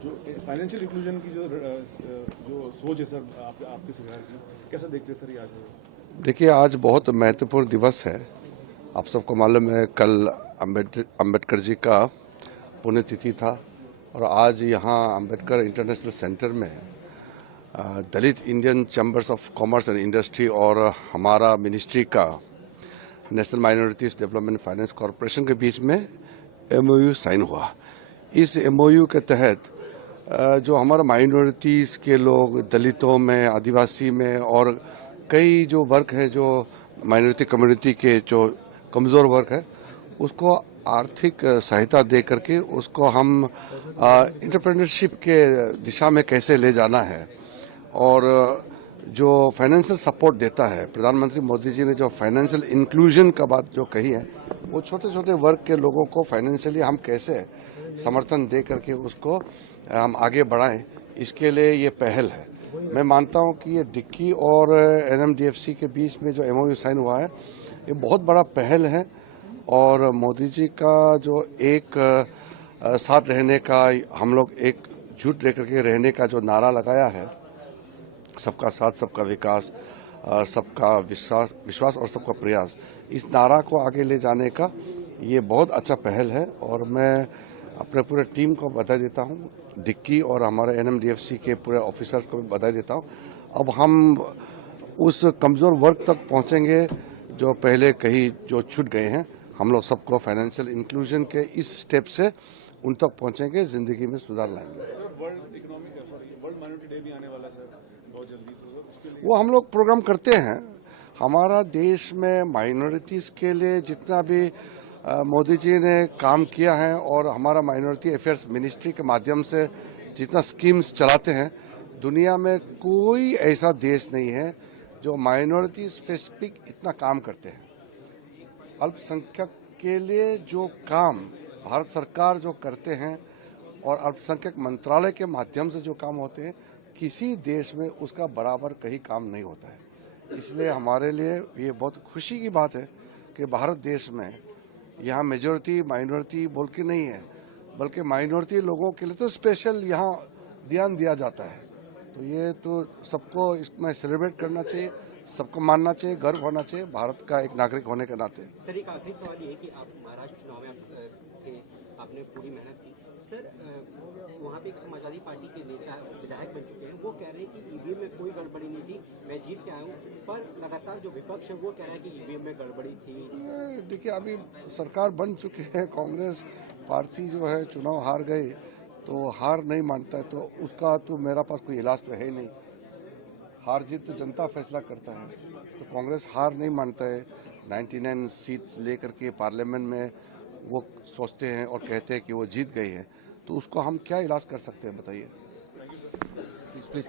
जो financial inclusion की जो सोच है सर आपकी सरकार की, कैसा देखते हैं सर ये आज? देखिए, आज बहुत महत्वपूर्ण दिवस है। आप सबको मालूम है, कल अम्बेडकर जी का पुण्यतिथि था और आज यहाँ अम्बेडकर इंटरनेशनल सेंटर में Dalit Indian chambers of commerce and industry और हमारा मिनिस्ट्री का national minorities development finance corporation के बीच में एमओयू साइन हुआ। इस एमओयू के तहत जो हमारा माइनॉरिटीज़ के लोग, दलितों में, आदिवासी में और कई जो वर्ग है, जो माइनॉरिटी कम्युनिटी के जो कमज़ोर वर्ग है, उसको आर्थिक सहायता दे करके उसको हम एंटरप्रेन्योरशिप के दिशा में कैसे ले जाना है और जो फाइनेंशियल सपोर्ट देता है। प्रधानमंत्री मोदी जी ने जो फाइनेंशियल इंक्लूजन का बात जो कही है, वो छोटे छोटे वर्ग के लोगों को फाइनेंशियली हम कैसे समर्थन दे करके उसको हम आगे बढ़ाएं, इसके लिए ये पहल है। मैं मानता हूं कि ये डिक्की और एनएमडीएफसी के बीच में जो एमओयू साइन हुआ है, ये बहुत बड़ा पहल है और मोदी जी का जो एक साथ रहने का, हम लोग एकजुट रह करके रहने का जो नारा लगाया है, सबका साथ, सबका विकास, सबका विश्वास और सबका प्रयास, इस नारा को आगे ले जाने का ये बहुत अच्छा पहल है और मैं अपने पूरे टीम को बधाई देता हूं, डिक्की और हमारे एनएमडीएफसी के पूरे ऑफिसर्स को भी बधाई देता हूं। अब हम उस कमज़ोर वर्ग तक पहुंचेंगे जो पहले कहीं जो छूट गए हैं। हम लोग सबको फाइनेंशियल इंक्लूजन के इस स्टेप से उन तक पहुंचेंगे, जिंदगी में सुधार लाएंगे। सर, वर्ल्ड माइनॉरिटी डे भी आने वाला है सर, बहुत जल्दी। उसके लिए वो हम लोग प्रोग्राम करते हैं। हमारा देश में माइनॉरिटीज़ के लिए जितना भी मोदी जी ने काम किया है और हमारा माइनॉरिटी अफेयर्स मिनिस्ट्री के माध्यम से जितना स्कीम्स चलाते हैं, दुनिया में कोई ऐसा देश नहीं है जो माइनॉरिटी स्पेसिफिक इतना काम करते हैं। अल्पसंख्यक के लिए जो काम भारत सरकार जो करते हैं और अल्पसंख्यक मंत्रालय के माध्यम से जो काम होते हैं, किसी देश में उसका बराबर कहीं काम नहीं होता है। इसलिए हमारे लिए ये बहुत खुशी की बात है कि भारत देश में यहाँ मेजॉरिटी माइनॉरिटी बोल के नहीं है, बल्कि माइनॉरिटी लोगों के लिए तो स्पेशल यहाँ ध्यान दिया जाता है। तो ये तो सबको इसमें सेलिब्रेट करना चाहिए, सबको मानना चाहिए, गर्व होना चाहिए भारत का एक नागरिक होने के नाते। सर, एक आखिरी सवाल ये कि आप महाराष्ट्र चुनाव में थे, आपने पूरी मेहनत की। सर, वहाँ पे एक समाजवादी पार्टी के नेता विधायक बन चुके हैं, वो कह रहे हैं कि ईवीएम में कोई गड़बड़ी नहीं थी, मैं जीत के आया हूँ, पर लगातार जो विपक्ष है वो कह रहा है कि ईवीएम में गड़बड़ी थी। देखिए, अभी सरकार बन चुकी है, कांग्रेस पार्टी जो है चुनाव हार गई, तो हार नहीं मानता है तो उसका तो मेरा पास कोई इलाज तो है ही नहीं। हार जीत तो जनता फैसला करता है, तो कांग्रेस हार नहीं मानता है। 99 सीट्स लेकर के पार्लियामेंट में वो सोचते हैं और कहते हैं कि वो जीत गई है, तो उसको हम क्या इलाज कर सकते हैं, बताइए। प्लीज